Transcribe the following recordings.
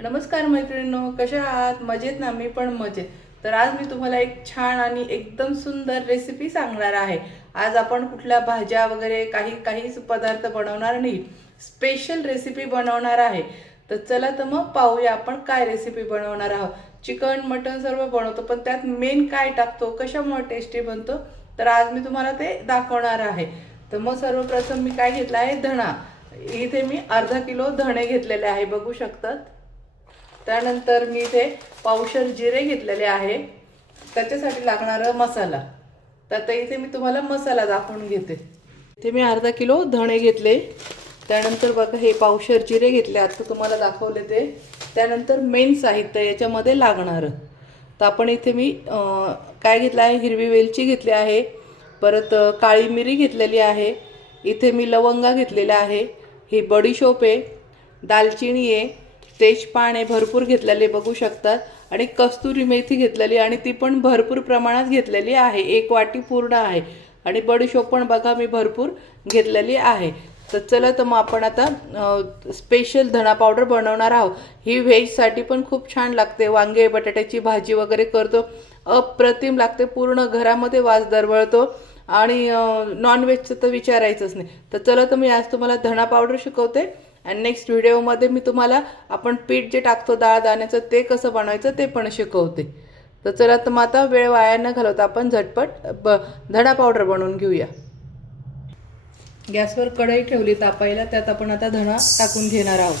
नमस्कार मैत्रिणींनो, कशा आहात? मजेत ना? मी पण मजेत. तर आज मी तुम्हाला एक छान आणि एकदम सुंदर रेसिपी सांगणार आहे. आज आपण कुठल्या भाज्या वगैरे काहीच पदार्थ बनवणार नाही, स्पेशल रेसिपी बनवणार आहे. तर चला तर मग पाहूया आपण काय रेसिपी बनवणार आहोत. चिकन मटन सर्व बनवतो, पण त्यात मेन काय टाकतो, कशामुळे टेस्टी बनतो, तर आज मी तुम्हाला ते दाखवणार आहे. तर मग सर्वप्रथम मी काय घेतलं आहे, धणा. इथे मी अर्धा किलो धणे घेतलेले आहे, बघू शकतात. त्यानंतर मी इथे पावशर जिरे घेतलेले आहे, त्याच्यासाठी लागणारा मसाला. तर आता इथे मी तुम्हाला मसाला दाखवून घेते. इथे मी अर्धा किलो धणे घेतले. त्यानंतर बघा हे पावशर जिरे घेतले, आता तुम्हाला दाखवले ते. त्यानंतर मेन साहित्य याच्यामध्ये लागणारं, तर आपण इथे मी काय घेतलं आहे, हिरवी वेलची घेतली आहे, परत काळी मिरी घेतलेली आहे, इथे मी लवंगा घेतलेल्या आहे, ही बडीशोप आहे, दालचिनी आहे, तेजपान आहे भरपूर घेतलेले बघू शकतात, आणि कस्तुरी मेथी घेतलेली आणि ती पण भरपूर प्रमाणात घेतलेली आहे, 1 वाटी पूर्ण आहे. आणि बडीशोप पण बघा मी भरपूर घेतलेली आहे. तर चला तर मग आपण आता स्पेशल धणा पावडर बनवणार आहोत. ही व्हेजसाठी पण खूप छान लागते. वांगे बटाट्याची भाजी वगैरे करतो, अप्रतिम लागते, पूर्ण घरामध्ये वास दरवळतो. आणि नॉनव्हेजचं तर विचारायचंच नाही. तर चला तर मी आज तुम्हाला धणा पावडर शिकवते, आणि नेक्स्ट व्हिडिओमध्ये मी तुम्हाला आपण पीठ जे टाकतो डाळ दाण्याचं ते कसं बनवायचं ते पण शिकवते. तर चला तर मग आता वेळ वाया न घालवता आपण झटपट धणा पावडर बनवून घेऊया. गॅसवर कढई ठेवली तापायला, त्यात आपण आता धणा टाकून घेणार आहोत.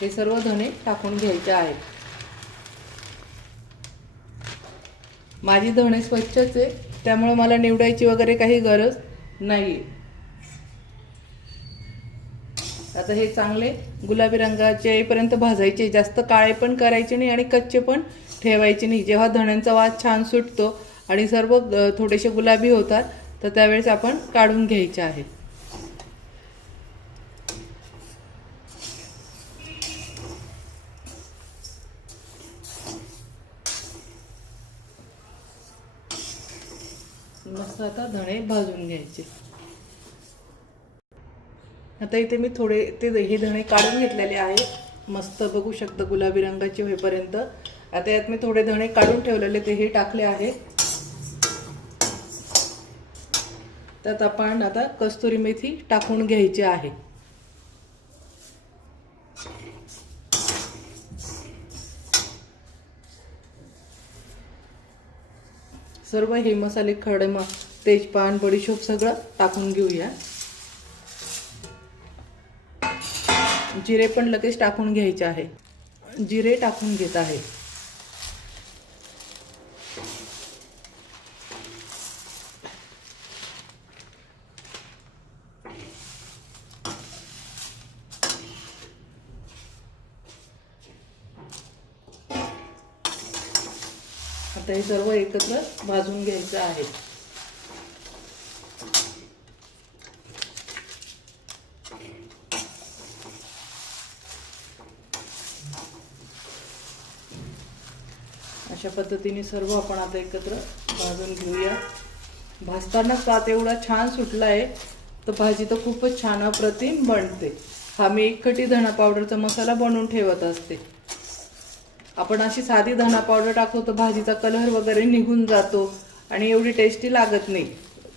हे सर्व धणे टाकून घ्यायचे आहेत. माझी धणे स्वच्छच आहे, त्यामुळे मला निवडायची वगैरे काही गरज नाही. आता हे चांगले गुलाबी रंगाचे येईपर्यंत भाजायचे, जास्त काळे पण करायचे नाही आणि कच्चे पण ठेवायचे नाही. जेव्हा धण्यांचा वास छान सुटतो आणि सर्व थोडेसे गुलाबी होतात, तर त्यावेळेस आपण काढून घ्यायचे आहे. मस्त आता धणे भाजून घ्यायचे. आता इथे मी थोडे हे धणे काढून घेतलेले आहे, मस्त बघू शकता गुलाबी रंगाचे होईपर्यंत. आता यात मी थोडे धणे काढून ठेवलेले ते हे टाकले आहे. त्यात आपण आता कस्तुरी मेथी टाकून घ्यायची आहे. सर्व हे मसाले खडे तेजपान बडीशोप सगळं टाकून घेऊया. जिरे पण लगेच टाकून घ्यायचे आहे. जिरे टाकून घेत आहे. आता हे सर्व एकत्र भाजून घ्यायचं आहे. अशा पद्धतीने सर्व आपण आता एकत्र भाजून घेऊया. भाजताना सात एवढा छान सुटला आहे, तर भाजी तर खूपच छान अप्रतिम बनते. हा मी एकखटी धणा पावडरचा मसाला बनवून ठेवत असते. आपण अशी साधी धणा पावडर टाकतो तर भाजीचा कलर वगैरे निघून जातो आणि एवढी टेस्टी लागत नाही.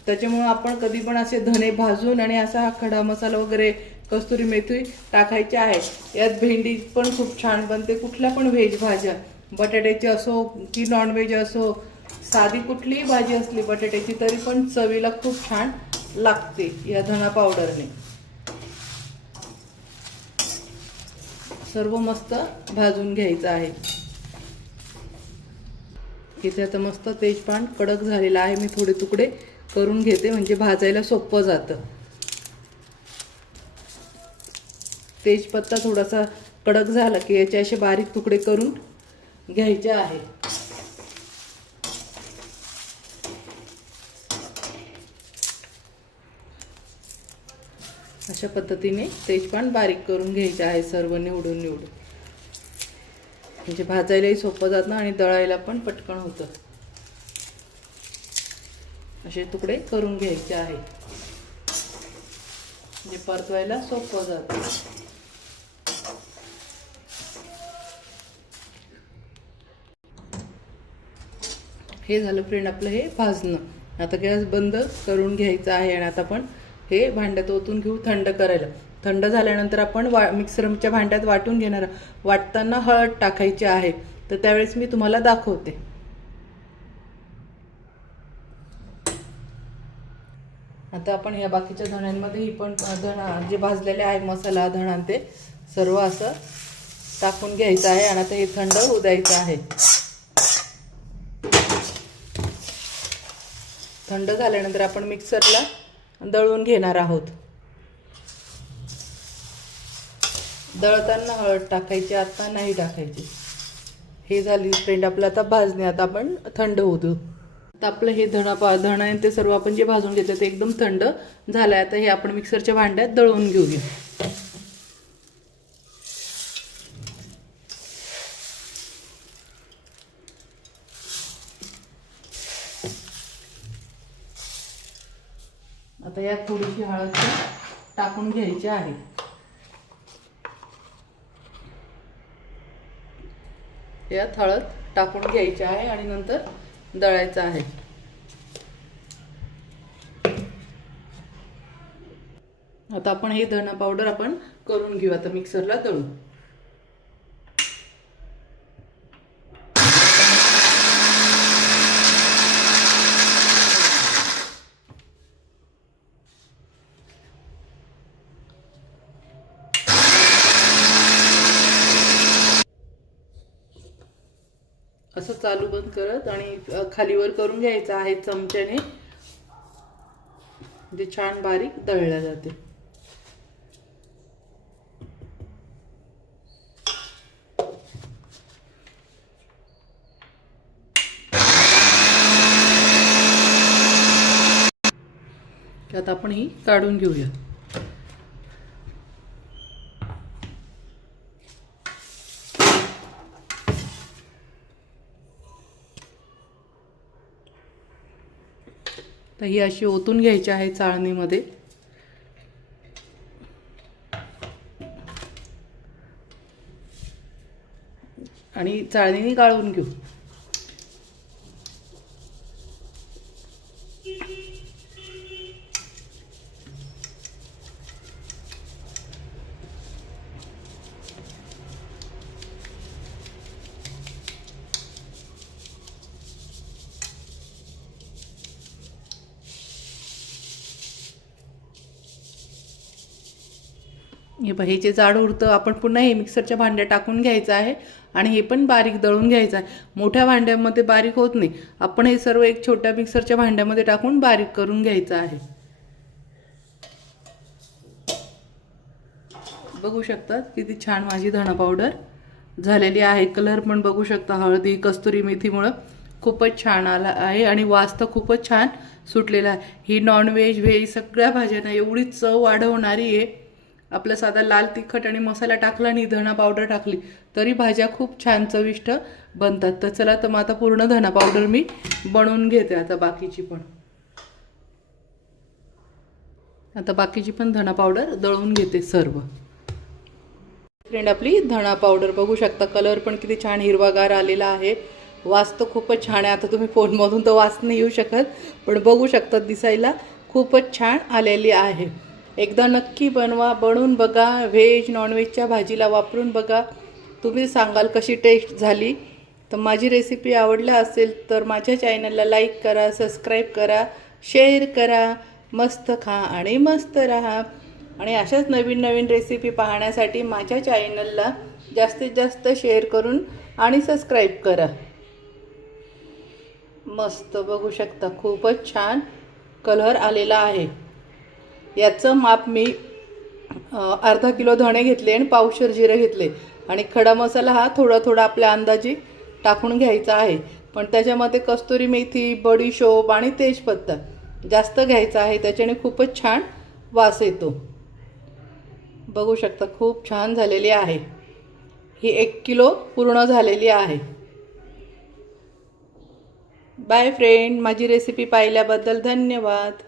त्याच्यामुळे आपण कधी पण असे धणे भाजून आणि असा हा खडा मसाला वगैरे कस्तुरी मेथी टाकायची आहे. यात भेंडी पण खूप छान बनते. कुठल्या पण व्हेज भाज्या, बटाट्याची असो की नॉनव्हेज असो, साधी कुठलीही भाजी असली बटाट्याची तरी पण चवीला खूप छान लागते या धणा पावडरने. सर्व मस्त भाजून घ्यायचं आहे. इथे आता मस्त तेजपान कडक झालेला आहे. मी थोडे तुकडे करून घेते म्हणजे भाजायला सोपं जातं. तेजपत्ता थोडासा कडक झाला की याचे असे बारीक तुकडे करून घ्यायचे आहे. अशा पद्धतीने तेजपान बारीक करून घ्यायचे आहे सर्व निवडून म्हणजे भाजायलाही सोपं जातं आणि दळायला पण पटकन होतं. असे तुकडे करून घ्यायचे आहे. म्हणजे परतवायला सोपं जातं. हे झालं फ्रेंड आपलं हे भाजणं. आता गॅस बंद करून घ्यायचं आहे आणि आता आपण हे भांड्यात ओतून घेऊ थंड करायला. थंड झाल्यानंतर आपण मिक्सरच्या भांड्यात वाटून घेणार. वाटताना हळद टाकायची आहे, तर त्यावेळेस मी तुम्हाला दाखवते. आता आपण ह्या बाकीच्या धण्यांमध्ये ही पण धणा जे भाजलेले आहे मसाला धणा ते सर्व असं टाकून घ्यायचं आहे आणि आता हे थंड होऊ द्यायचं आहे. थंड झाल्यानंतर आपण मिक्सरला दळून घेणार आहोत. दळताना हळद टाकायची, आता नाही टाकायची. हे झाली फ्रेंड आपलं आता भाजणे. आता आपण थंड होऊ देऊ. आता आपलं हे धणा ते सर्व आपण जे भाजून घेतलं ते एकदम थंड झालंय. आता हे आपण मिक्सरच्या भांड्यात दळून घेऊया. आता यात थोडीशी हळद टाकून घ्यायची आहे. यात हळद टाकून घ्यायची आहे आणि नंतर दळायचं आहे. आता आपण हे धणा पावडर आपण करून घेऊ. आता मिक्सरला दळू. असं चालू बंद करत आणि खालीवर करून घ्यायचं आहे चमच्याने, जे छान बारीक दळल्या जाते. आता आपण ही काढून घेऊया. तर ही अशी ओतून घ्यायची आहे चाळणीमध्ये. आणि चाळणीने गाळून घेऊ. हे बघा, हे जे जाड उरतं आपण पुन्हा हे मिक्सरच्या भांड्यात टाकून घ्यायचं आहे आणि हे पण बारीक दळून घ्यायचं आहे. मोठ्या भांड्यामध्ये बारीक होत नाही. आपण हे सर्व एक छोट्या मिक्सरच्या भांड्यामध्ये टाकून बारीक करून घ्यायचं आहे. बघू शकता किती छान माझी धणा पावडर झालेली आहे. कलर पण बघू शकता, हळदी कस्तुरी मेथीमुळे खूपच छान आला आहे आणि वास तर खूपच छान सुटलेला आहे. ही नॉनव्हेज व्हेज सगळ्या भाज्यांना एवढी चव वाढवणारी आहे. आपलं साधा लाल तिखट आणि मसाला टाकला आणि धणा पावडर टाकली तरी भाज्या खूप छान चविष्ट बनतात. तर चला, तर मग आता पूर्ण धणा पावडर मी बनवून घेते. आता बाकीची पण धणा पावडर दळून घेते सर्व. फ्रेंड आपली धणा पावडर बघू शकता, कलर पण किती छान हिरवागार आलेला आहे. वास तर खूपच छान आहे. आता तुम्ही फोनमधून तर वास नाही येऊ शकत, पण बघू शकता दिसायला खूपच छान आलेली आहे. एकदा नक्की बनवा, बनवून बघा. व्हेज नॉनव्हेजच्या भाजीला वापरून बघा. तुम्ही सांगाल कशी टेस्ट झाली. तर माझी रेसिपी आवडली असेल तर माझ्या चॅनलला लाईक करा, सबस्क्राईब करा, शेअर करा. मस्त खा आणि मस्त राहा. आणि अशाच नवीन नवीन रेसिपी पाहण्यासाठी माझ्या चॅनलला जास्तीत जास्त शेअर करून आणि सबस्क्राईब करा. मस्त बघू शकता, खूपच छान कलर आलेला आहे. याचं माप मी अर्धा किलो धणे घेतले आणि पावशेर जिरे घेतले आणि खडा मसाला हा थोडा थोडा आपल्या अंदाजी टाकून घ्यायचा आहे. पण त्याच्यामध्ये कस्तुरी मेथी, बडीशोप आणि तेजपत्ता जास्त घ्यायचा आहे, त्याच्याने खूपच छान वास येतो. बघू शकता खूप छान झालेली आहे. ही 1 किलो पूर्ण झालेली आहे. बाय फ्रेंड, माझी रेसिपी पाहिल्याबद्दल धन्यवाद.